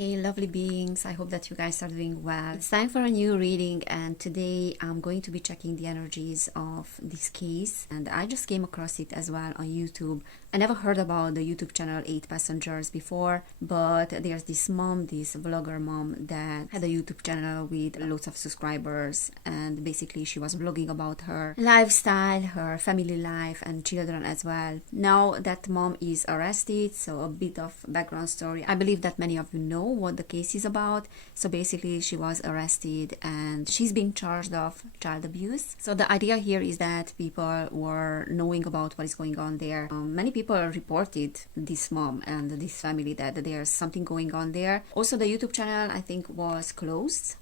Hey lovely beings, I hope that you guys are doing well. It's time for a new reading, and today I'm going to be checking the energies of this case, and I just came across it as well on YouTube. I never heard about the YouTube channel 8 Passengers before, but there's this mom, this vlogger mom that had a YouTube channel with lots of subscribers, and basically she was vlogging about her lifestyle, her family life and children as well. Now that mom is arrested, so a bit of background story. I believe that many of you know what the case is about. So basically she was arrested and she's being charged of child abuse. So the idea here is that people were knowing about what is going on there. Many people reported this mom and this family that there's something going on there. Also the YouTube channel I think was closed,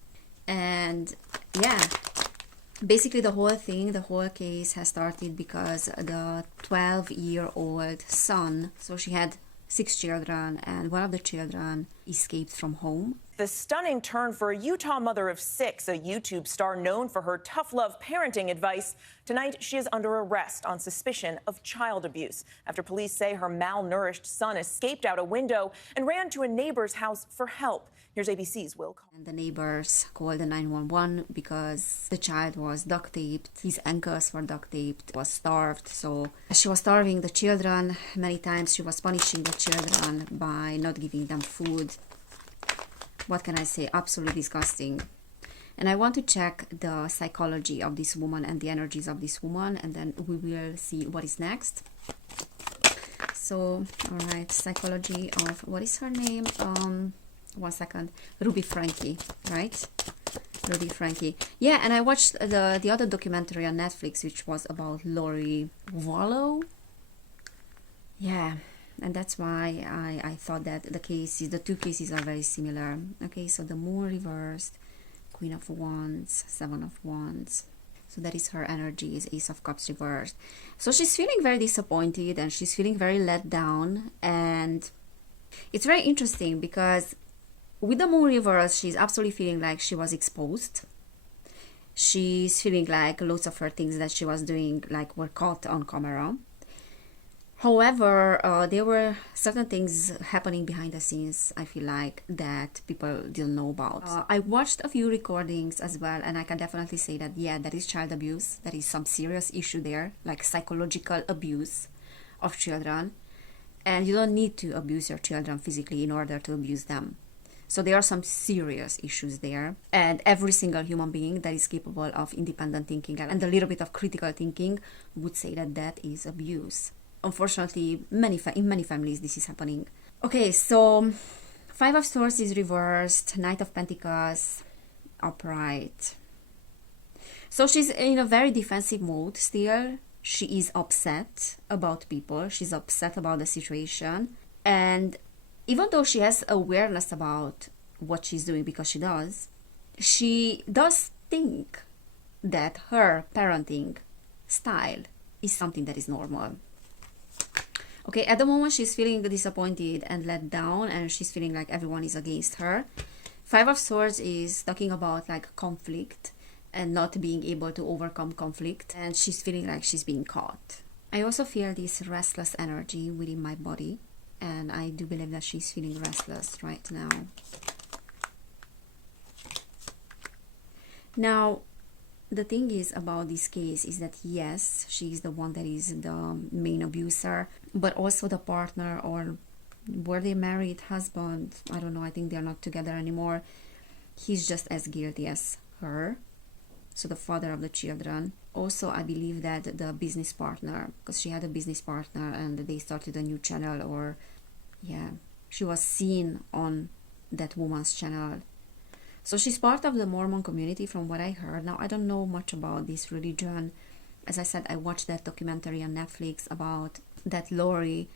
and yeah, basically the whole case has started because the 12-year-old son, so she had 6 children, and one of the children escaped from home. The stunning turn for a Utah mother of 6, a YouTube star known for her tough love parenting advice. Tonight, she is under arrest on suspicion of child abuse after police say her malnourished son escaped out a window and ran to a neighbor's house for help. Here's ABC's Will Call. And the neighbors called the 911 because the child was duct taped, his ankles were duct taped, was starved. So she was starving the children. Many times she was punishing the children by not giving them food. What can I say? Absolutely disgusting. And I want to check the psychology of this woman and the energies of this woman, and then we will see what is next. So, all right, psychology of, what is her name? 1 second. Frankie, right? Frankie. Yeah, and I watched the other documentary on Netflix, which was about Lori Wallow. Yeah, and that's why I thought that the two cases are very similar. Okay, so the Moon reversed, Queen of Wands, 7 of Wands. So that is her energy, is Ace of Cups reversed. So she's feeling very disappointed and she's feeling very let down. And it's very interesting because with the Moon reverse, she's absolutely feeling like she was exposed. She's feeling like lots of her things that she was doing were caught on camera. However, there were certain things happening behind the scenes, I feel like, that people didn't know about. I watched a few recordings as well, and I can definitely say that, yeah, that is child abuse. There is some serious issue there, like psychological abuse of children. And you don't need to abuse your children physically in order to abuse them. So there are some serious issues there, and every single human being that is capable of independent thinking and a little bit of critical thinking would say that that is abuse. Unfortunately, in many families this is happening. Okay, so 5 of Swords is reversed, Knight of Pentacles upright. So she's in a very defensive mode still. She is upset about people, she's upset about the situation, and even though she has awareness about what she's doing, because she does think that her parenting style is something that is normal. Okay, at the moment she's feeling disappointed and let down, and she's feeling like everyone is against her. 5 of Swords is talking about like conflict and not being able to overcome conflict, and she's feeling like she's being caught. I also feel this restless energy within my body, and I do believe that she's feeling restless right now. Now, the thing is about this case is that yes, she is the one that is the main abuser, but also the partner, or were they married, husband, I don't know, I think they're not together anymore. He's just as guilty as her. So the father of the children. Also, I believe that the business partner, because she had a business partner and they started a new channel, or yeah, she was seen on that woman's channel. So she's part of the Mormon community from what I heard. Now, I don't know much about this religion. As I said, I watched that documentary on Netflix about that Lori,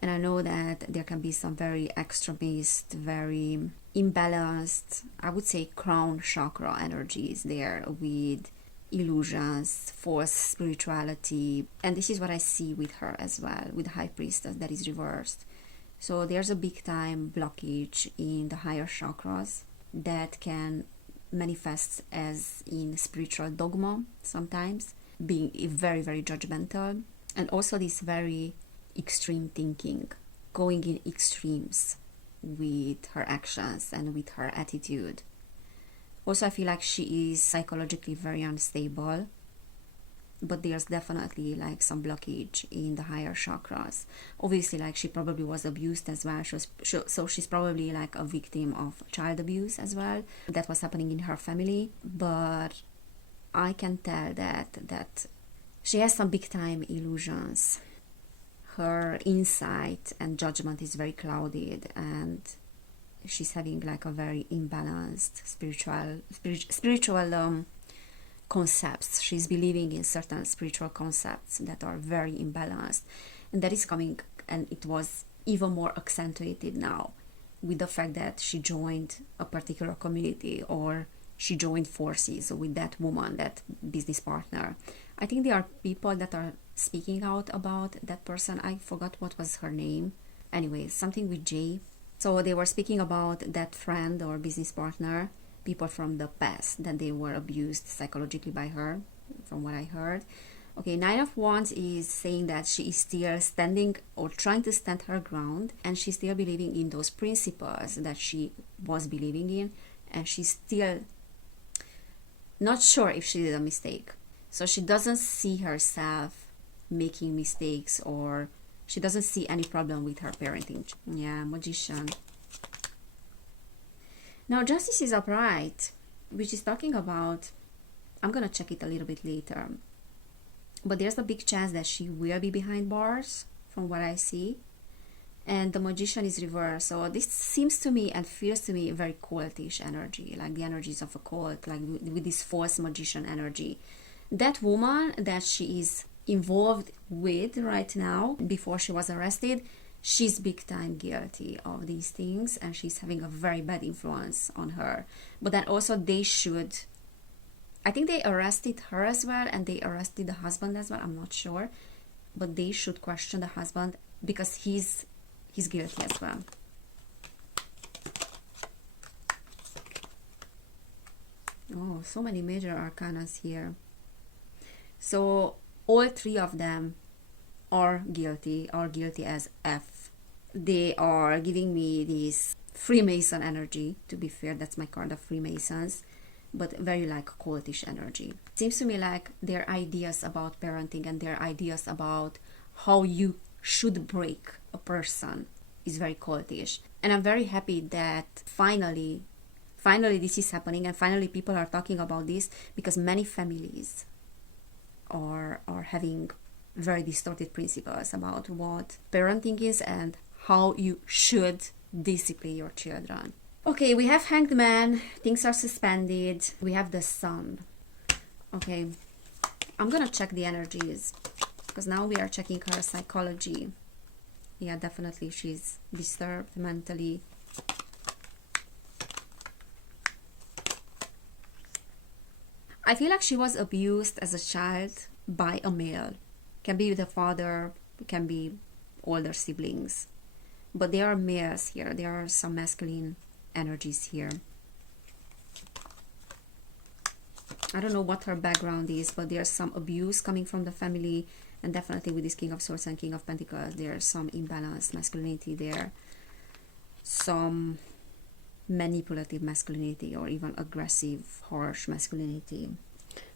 and I know that there can be some very extremist, very imbalanced, I would say crown chakra energies there, with illusions, false spirituality. And this is what I see with her as well, with the High Priestess that is reversed. So there's a big time blockage in the higher chakras that can manifest as in spiritual dogma sometimes, being very, very judgmental, and also this very extreme thinking, going in extremes. with her actions and with her attitude. Also, I feel like she is psychologically very unstable, but there's definitely like some blockage in the higher chakras. Obviously, like she probably was abused as well, so she's probably like a victim of child abuse as well. That was happening in her family, but I can tell that she has some big time illusions. Her insight and judgment is very clouded, and she's having like a very imbalanced spiritual concepts. She's believing in certain spiritual concepts that are very imbalanced, and that is coming, and it was even more accentuated now with the fact that she joined a particular community, or she joined forces with that woman, that business partner. I think there are people that are speaking out about that person. I forgot what was her name. Anyway, something with J. So they were speaking about that friend or business partner, people from the past, that they were abused psychologically by her, from what I heard. Okay, Nine of Wands is saying that she is still standing or trying to stand her ground, and she's still believing in those principles that she was believing in, and she's still not sure if she did a mistake. So she doesn't see herself making mistakes, or she doesn't see any problem with her parenting. Yeah, Magician. Now, Justice is upright, which is talking about, I'm going to check it a little bit later, but there's a big chance that she will be behind bars, from what I see. And the Magician is reversed. So this seems to me and feels to me very cultish energy, like the energies of a cult, like with this false magician energy. That woman that she is involved with right now, before she was arrested, she's big time guilty of these things, and she's having a very bad influence on her. But then also they should, I think they arrested her as well, and they arrested the husband as well, I'm not sure, but they should question the husband because he's guilty as well. Oh, so many major arcanas here. So all three of them are guilty as F. They are giving me this Freemason energy. To be fair, that's my card of Freemasons, but very like cultish energy. Seems to me like their ideas about parenting and their ideas about how you should break a person is very cultish. And I'm very happy that finally this is happening, and finally people are talking about this, because many families are having very distorted principles about what parenting is and how you should discipline your children. Okay, we have Hanged Man, things are suspended. We have the Sun. Okay, I'm gonna check the energies, because now we are checking her psychology. Yeah, definitely she's disturbed mentally. I feel like she was abused as a child by a male. Can be the father, can be older siblings. But there are males here. There are some masculine energies here. I don't know what her background is, but there's some abuse coming from the family. And definitely with this King of Swords and King of Pentacles, there's some imbalanced masculinity there. Some manipulative masculinity, or even aggressive, harsh masculinity.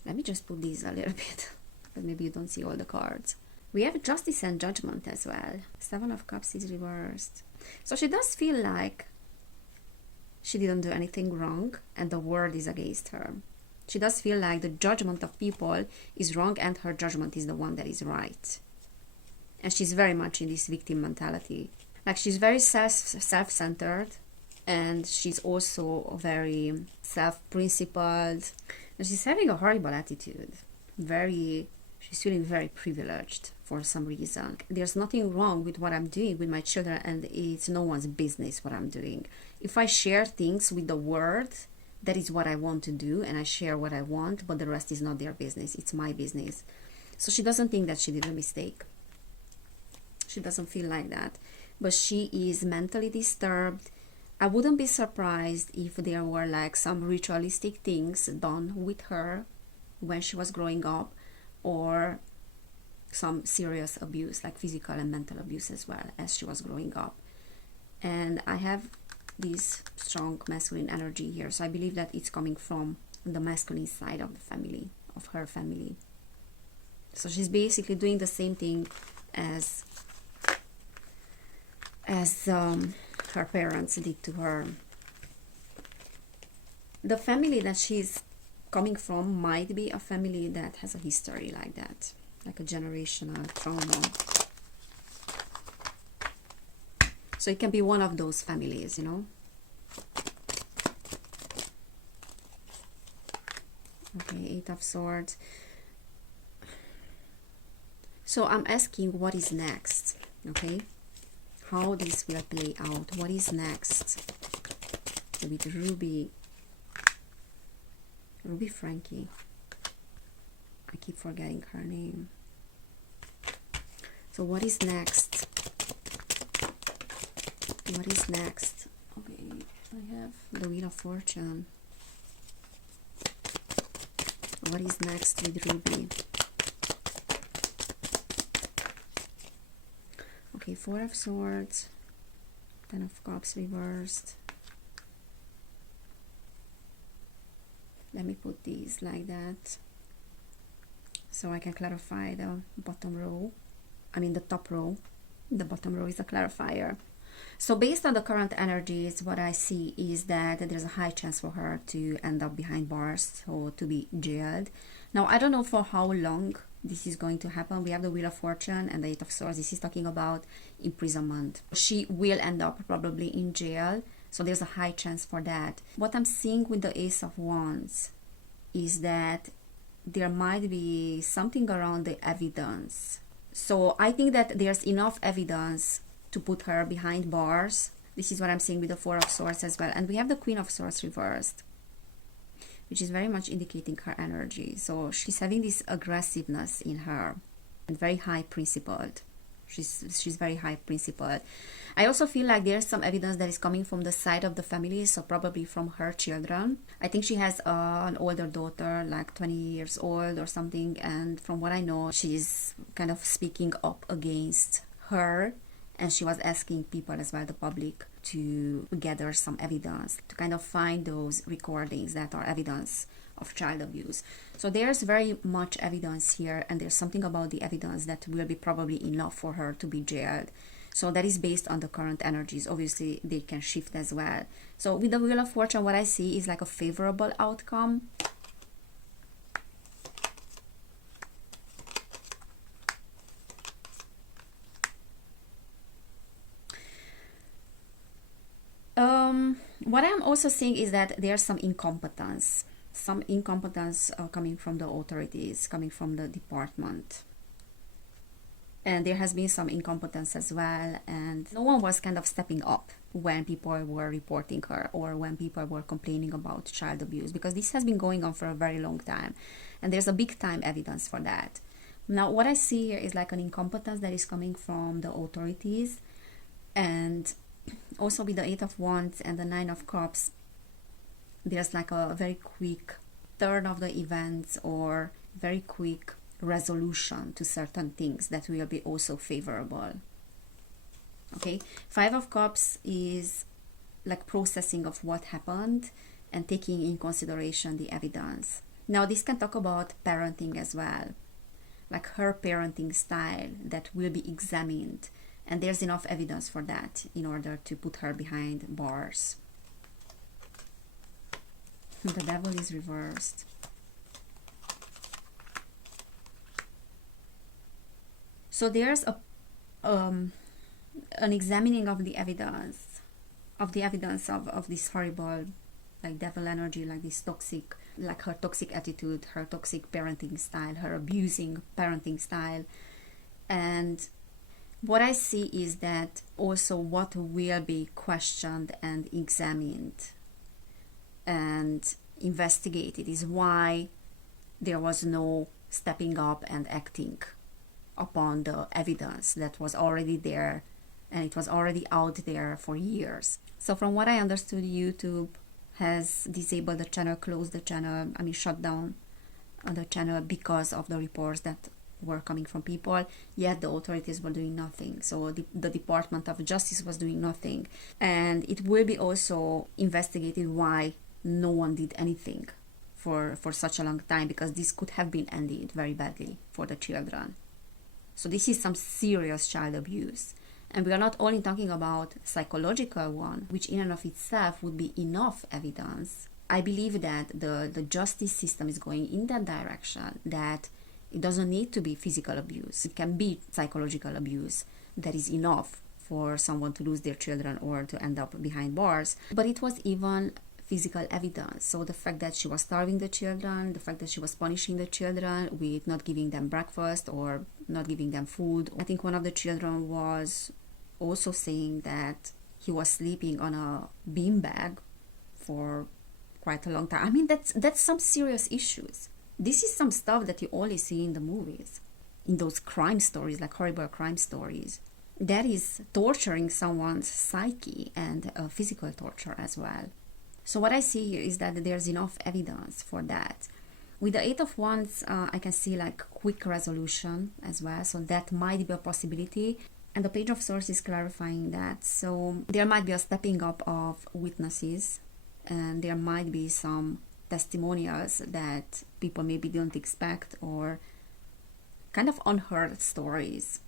Let me just put these a little bit, but maybe you don't see all the cards. We have Justice and Judgment as well. Seven of Cups is reversed. So she does feel like she didn't do anything wrong and the world is against her. She does feel like the judgment of people is wrong and her judgment is the one that is right. And she's very much in this victim mentality. Like she's very self-centered, and she's also very self-principled. And she's having a horrible attitude. She's feeling very privileged for some reason. There's nothing wrong with what I'm doing with my children, and it's no one's business what I'm doing. If I share things with the world, that is what I want to do, and I share what I want, but the rest is not their business. It's my business. So she doesn't think that she did a mistake. She doesn't feel like that. But she is mentally disturbed. I wouldn't be surprised if there were like some ritualistic things done with her when she was growing up, or some serious abuse, like physical and mental abuse as well, as she was growing up. And I have this strong masculine energy here, so I believe that it's coming from the masculine side of the family, of her family. So she's basically doing the same thing as her parents did to her. The family that she's coming from might be a family that has a history like that, like a generational trauma. So it can be one of those families, you know. Okay, Eight of Swords. So I'm asking, what is next? Okay, how this will play out. What is next with Ruby Frankie? I keep forgetting her name. So what is next? What is next? Okay, I have the Wheel of Fortune. What is next with Ruby? Okay, Four of Swords, Ten of Cups reversed. Let me put these like that so I can clarify the bottom row. I mean the top row. The bottom row is a clarifier. So based on the current energies, what I see is that there's a high chance for her to end up behind bars or to be jailed. Now, I don't know for how long this is going to happen. We have the Wheel of Fortune and the Eight of Swords. This is talking about imprisonment. She will end up probably in jail. So there's a high chance for that. What I'm seeing with the Ace of Wands is that there might be something around the evidence. So I think that there's enough evidence to put her behind bars. This is what I'm seeing with the Four of Swords as well. And we have the Queen of Swords reversed, which is very much indicating her energy. So she's having this aggressiveness in her and very high principled. She's very high principled. I also feel like there's some evidence that is coming from the side of the family, so probably from her children. I think she has an older daughter, like 20 years old or something, and from what I know, she's kind of speaking up against her, and she was asking people as well, the public, to gather some evidence, to kind of find those recordings that are evidence of child abuse. So there's very much evidence here, and there's something about the evidence that will be probably enough for her to be jailed. So that is based on the current energies. Obviously, they can shift as well. So with the Wheel of Fortune, what I see is like a favorable outcome. What I'm also seeing is that there's some incompetence coming from the authorities, coming from the department. And there has been some incompetence as well, and no one was kind of stepping up when people were reporting her or when people were complaining about child abuse, because this has been going on for a very long time, and there's a big time evidence for that. Now, what I see here is like an incompetence that is coming from the authorities, and also with the Eight of Wands and the Nine of Cups, there's like a very quick turn of the events or very quick resolution to certain things that will be also favorable. Okay, Five of Cups is like processing of what happened and taking in consideration the evidence. Now this can talk about parenting as well, like her parenting style that will be examined, and there's enough evidence for that in order to put her behind bars. The Devil is reversed. So there's an examining of the evidence of this horrible, like devil energy, like this toxic, like her toxic attitude, her toxic parenting style, her abusing parenting style. And what I see is that also what will be questioned and examined and investigated is why there was no stepping up and acting upon the evidence that was already there, and it was already out there for years. So from what I understood, YouTube has disabled the channel, closed the channel, shut down the channel because of the reports that were coming from people, yet the authorities were doing nothing. So the Department of Justice was doing nothing. And it will be also investigated why no one did anything for such a long time, because this could have been ended very badly for the children. So this is some serious child abuse. And we are not only talking about psychological one, which in and of itself would be enough evidence. I believe that the justice system is going in that direction, that it doesn't need to be physical abuse. It can be psychological abuse that is enough for someone to lose their children or to end up behind bars. But it was even physical evidence. So the fact that she was starving the children, the fact that she was punishing the children with not giving them breakfast or not giving them food. I think one of the children was also saying that he was sleeping on a beanbag for quite a long time. I mean, that's some serious issues. This is some stuff that you only see in the movies, in those crime stories, like horrible crime stories. That is torturing someone's psyche and physical torture as well. So what I see here is that there's enough evidence for that. With the Eight of Wands, I can see like quick resolution as well. So that might be a possibility. And the Page of Swords is clarifying that. So there might be a stepping up of witnesses, and there might be some testimonials that people maybe don't expect, or kind of unheard stories.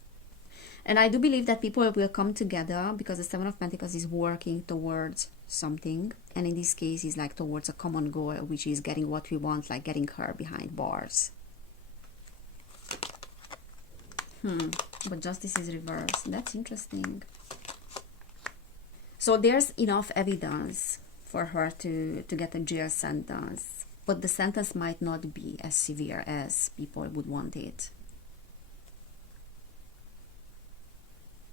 And I do believe that people will come together because the Seven of Pentacles is working towards something. And in this case, is like towards a common goal, which is getting what we want, like getting her behind bars. But justice is reversed. That's interesting. So there's enough evidence for her to get a jail sentence. But the sentence might not be as severe as people would want it.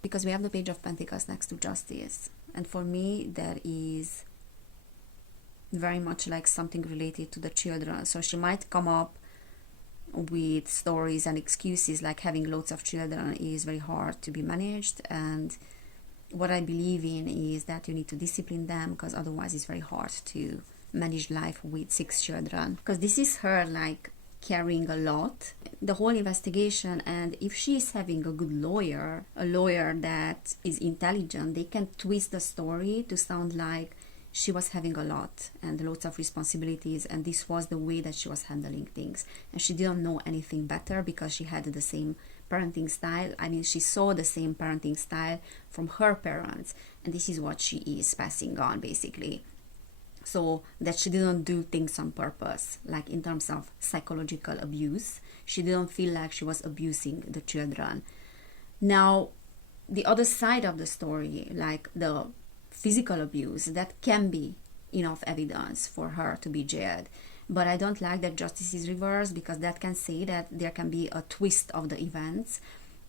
Because we have the Page of Pentacles next to justice. And for me, that is very much like something related to the children. So she might come up with stories and excuses like having lots of children is very hard to be managed. And what I believe in is that you need to discipline them, because otherwise it's very hard to manage life with 6 children. Because this is her like carrying a lot, the whole investigation. And if she is having a good lawyer, a lawyer that is intelligent, they can twist the story to sound like she was having a lot and lots of responsibilities, and this was the way that she was handling things, and she didn't know anything better because she had the same parenting style. I mean, she saw the same parenting style from her parents, and this is what she is passing on basically. So that she didn't do things on purpose, like in terms of psychological abuse. She didn't feel like she was abusing the children. Now, the other side of the story, like the physical abuse, that can be enough evidence for her to be jailed. But I don't like that justice is reversed, because that can say that there can be a twist of the events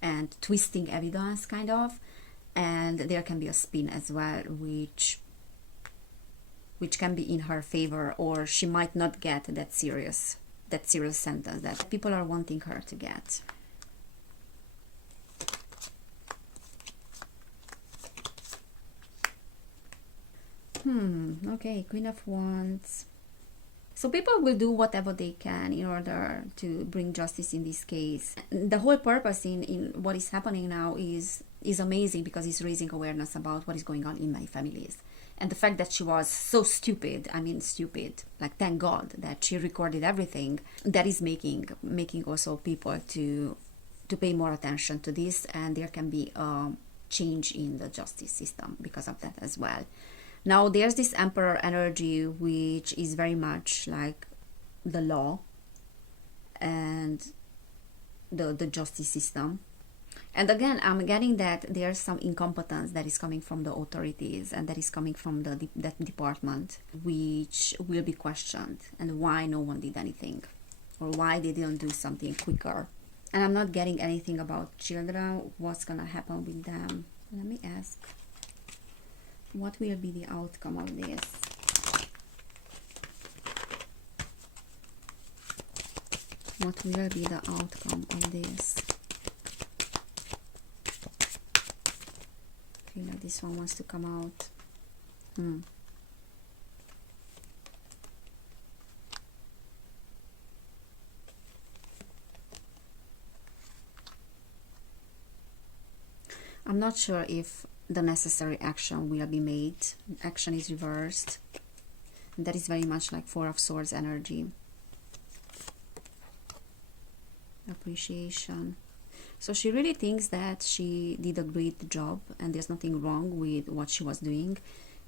and twisting evidence kind of, and there can be a spin as well, which can be in her favor, or she might not get that serious sentence that people are wanting her to get. Okay, Queen of Wands. So people will do whatever they can in order to bring justice in this case. The whole purpose in what is happening now is amazing, because it's raising awareness about what is going on in my families. And the fact that she was so stupid, I mean stupid, like thank God that she recorded everything, that is making also people to pay more attention to this, and there can be a change in the justice system because of that as well. Now there's this Emperor energy, which is very much like the law and the justice system. And again, I'm getting that there's some incompetence that is coming from the authorities, and that is coming from that department, which will be questioned, and why no one did anything, or why they didn't do something quicker. And I'm not getting anything about children, what's gonna happen with them. Let me ask, what will be the outcome of this? What will be the outcome of this? I feel like this one wants to come out. I'm not sure if the necessary action will be made. Action is reversed. That is very much like Four of Swords energy. Appreciation. So she really thinks that she did a great job and there's nothing wrong with what she was doing.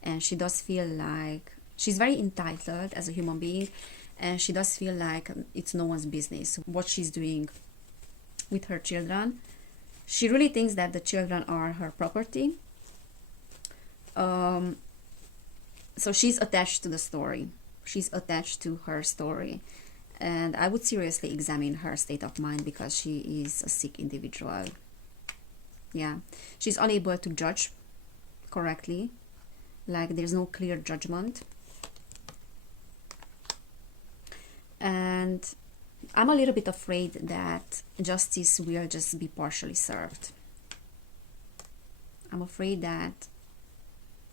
And she does feel like she's very entitled as a human being, and she does feel like it's no one's business what she's doing with her children. She really thinks that the children are her property. So she's attached to the story. She's attached to her story. And I would seriously examine her state of mind, because she is a sick individual. Yeah. She's unable to judge correctly. Like there's no clear judgment. And I'm a little bit afraid that justice will just be partially served. I'm afraid that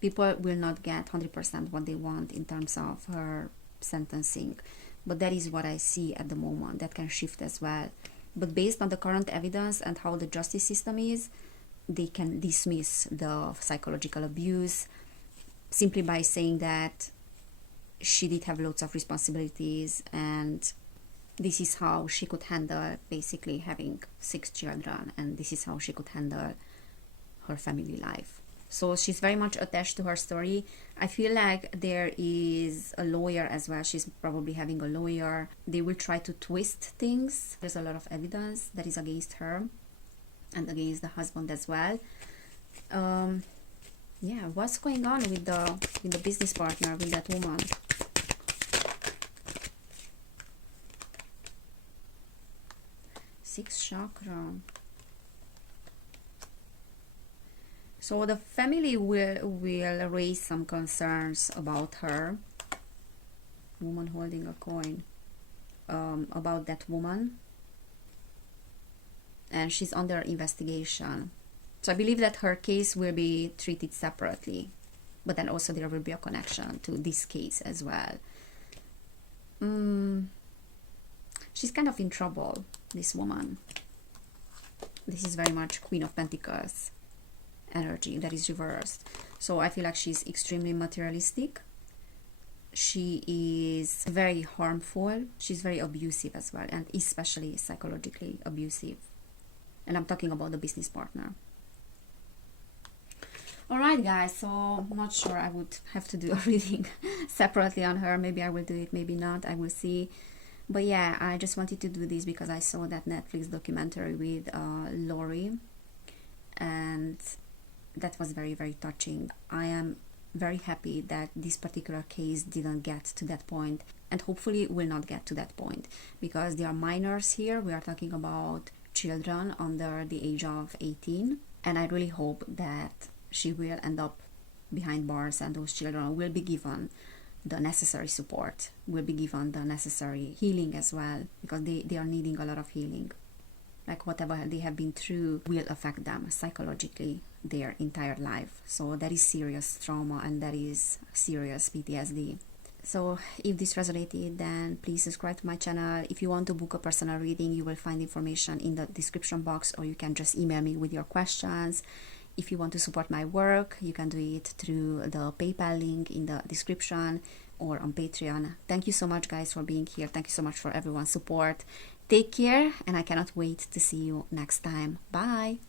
people will not get 100% what they want in terms of her sentencing. But that is what I see at the moment. That can shift as well. But based on the current evidence and how the justice system is, they can dismiss the psychological abuse simply by saying that she did have lots of responsibilities, and this is how she could handle basically having 6 children, and this is how she could handle her family life. So she's very much attached to her story. I feel like there is a lawyer as well. She's probably having a lawyer. They will try to twist things. There's a lot of evidence that is against her and against the husband as well. Yeah, what's going on with the business partner, with that woman? Sixth chakra. So the family will raise some concerns about her. Woman holding a coin. About that woman. And she's under investigation. So I believe that her case will be treated separately. But then also there will be a connection to this case as well. She's kind of in trouble, this woman. This is very much Queen of Pentacles energy that is reversed. So I feel like she's extremely materialistic. She is very harmful. She's very abusive as well, and especially psychologically abusive. And I'm talking about the business partner. Alright guys, so I'm not sure, I would have to do a reading separately on her. Maybe I will do it, maybe not, I will see. But yeah, I just wanted to do this because I saw that Netflix documentary with Lori, and that was very, very touching. I am very happy that this particular case didn't get to that point, and hopefully will not get to that point, because they are minors here. We are talking about children under the age of 18, and I really hope that she will end up behind bars, and those children will be given the necessary support, will be given the necessary healing as well, because they are needing a lot of healing. Like whatever they have been through will affect them psychologically their entire life. So that is serious trauma, and that is serious PTSD. So if this resonated, then please subscribe to my channel. If you want to book a personal reading, you will find information in the description box, or you can just email me with your questions. If you want to support my work, you can do it through the PayPal link in the description or on Patreon. Thank you so much guys for being here. Thank you so much for everyone's support. Take care, and I cannot wait to see you next time. Bye!